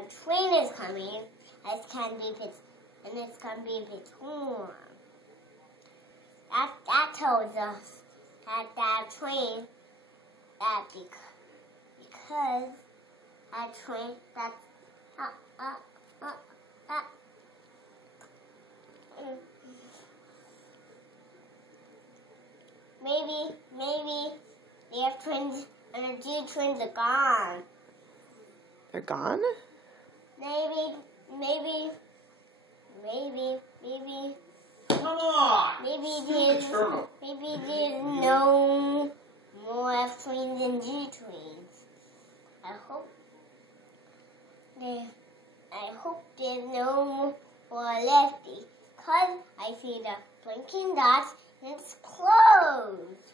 a train is coming, and it's going to be a bit warm. That tells us that train, that because that train, that's maybe the F trains and the G trains are gone. They're gone? Maybe. Come on! Maybe there's no more F trains and G trains. I hope there's no more lefty, because I see the blinking dots and it's closed.